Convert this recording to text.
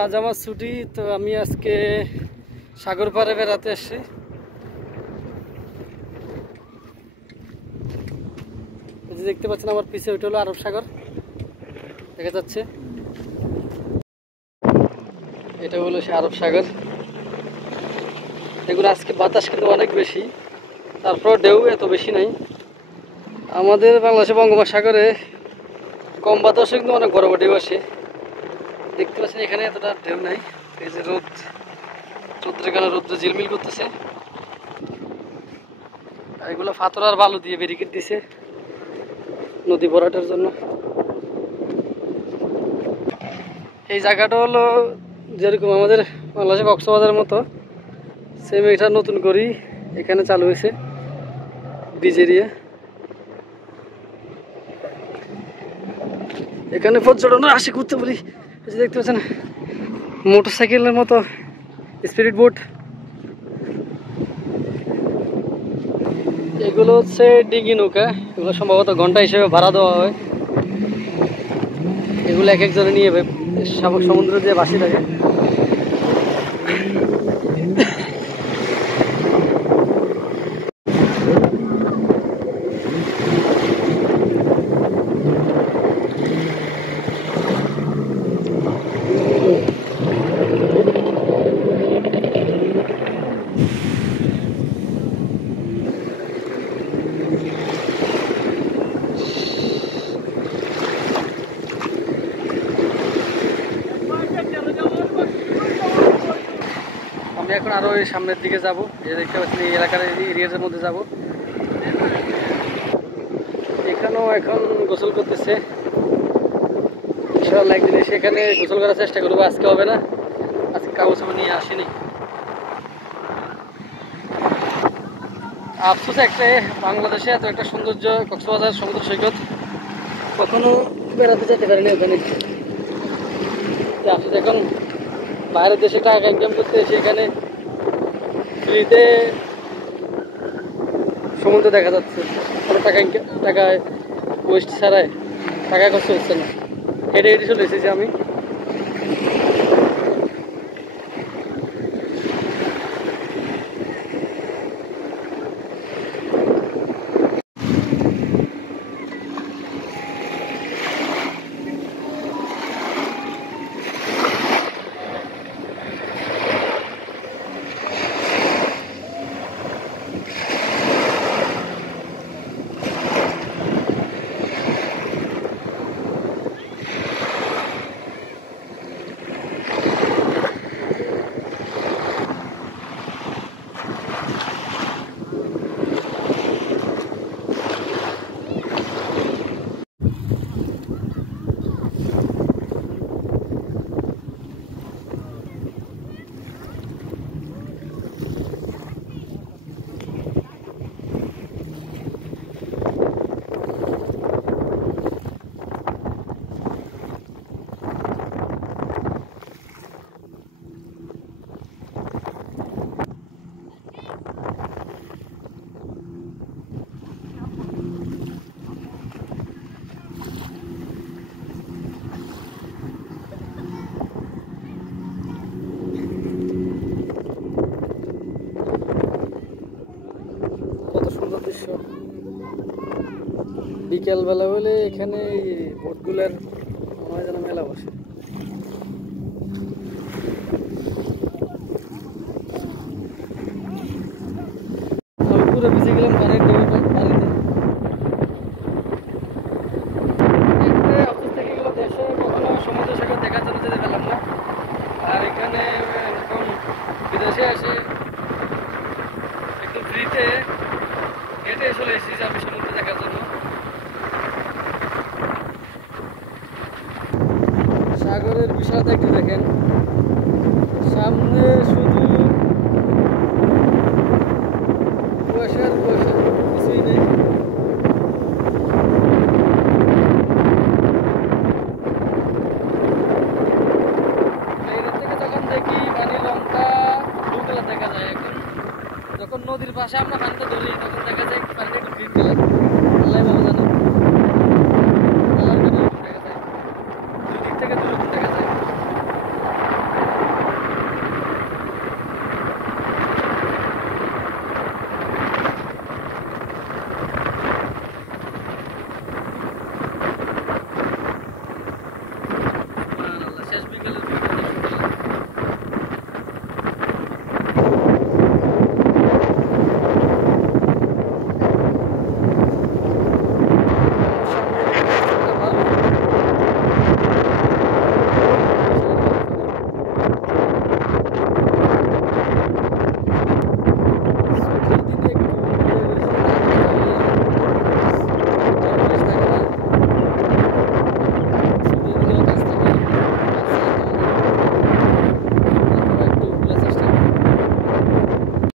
আজ আমার ছুটি, তো আমি আজকে সাগর পাড়ে বেড়াতে আসছি। দেখতে পাচ্ছেন আমার পিছিয়ে, ওইটা হলো আরব সাগর দেখা যাচ্ছে। এটা হলো সে আরব সাগর। এগুলো আজকে বাতাস কিন্তু অনেক বেশি, তারপর ঢেউ এত বেশি নাই। আমাদের বাংলাদেশে বঙ্গোপসাগরে কম বাতাসে কিন্তু অনেক বড় বড় ঢেউ আসে। দেখতে পাচ্ছেন এখানে এতটা ঢেউ নাই। এই যে রৌদ্রের কারণে রৌদ্র ঝিলমিল করতেছে। এগুলো পাথর আর বালু দিয়ে ব্যারিকেড দিছে নদী ভরাটের জন্য। এই জায়গাটা হলো যেরকম আমাদের বাংলাদেশে কক্সবাজারের মতো সেম, এটা নতুন করেই এখানে চালু হয়েছে ব্রিজ এরিয়া। এখানে পর্যটন আসে ঘুরতে বলি। দেখতে পাচ্ছেন মোটর সাইকেলের মতো স্পিরিট বোট। এগুলো হচ্ছে ডিঙ্গি নৌকা, এগুলো সম্ভবত ঘন্টা হিসেবে ভাড়া দেওয়া হয়। এগুলো এক একজনে নিয়ে সমুদ্র দিয়ে ভাসি থাকে। আমি এখন আরো এই সামনের দিকে যাব, এই দেখতে পাচ্ছেন এই এলাকার এরিয়ার মধ্যে যাব। এখানেও এখন গোসল করতেছে। ইনশাআল্লাহ একদিন এসে এখানে গোসল করার চেষ্টা করবো। আজকে হবে না, আজকে কাগজ নিয়ে আসিনি। আফসোস একটা, বাংলাদেশে এত একটা সৌন্দর্য কক্সবাজার সমুদ্র সৈকত কখনো বেড়াতে যেতে পারিনি ওখানে। আফসোস, এখন বাইরের দেশে টাকা ইনকাম করতে এসে এখানে ফ্রিতে সমুদ্র দেখা যাচ্ছে, কোনো টাকা ওয়েস্ট ছাড়াই, টাকা খরচ হচ্ছে না। হেঁটে হেঁটে চলে এসেছি আমি। বিকেলবেলা হলে এখানে বোটগুলোর মনে যেন মেলা বসে। আমি পুরো ভিজে গেলাম পানিতে। অফিস থেকে গেলো দেশে, কখনো সমুদ্র সৈকত দেখার জন্য যেতে পেলাম না। আর এখানে এখন বিদেশে আসে একটু ফ্রিতে হেঁটে চলে এসেছি আমি সমুদ্র দেখার জন্য। সাগরের বিশালতা একটু দেখেন, সামনে শুধু কুয়াশার কুয়াশা, কিছুই নেই। বাইরের থেকে যখন দেখি পানির রংটা ব্লু কালার দেখা যায়। এখন যখন নদীর পাশে আমরা পানিটা ধরি তখন দেখা যায়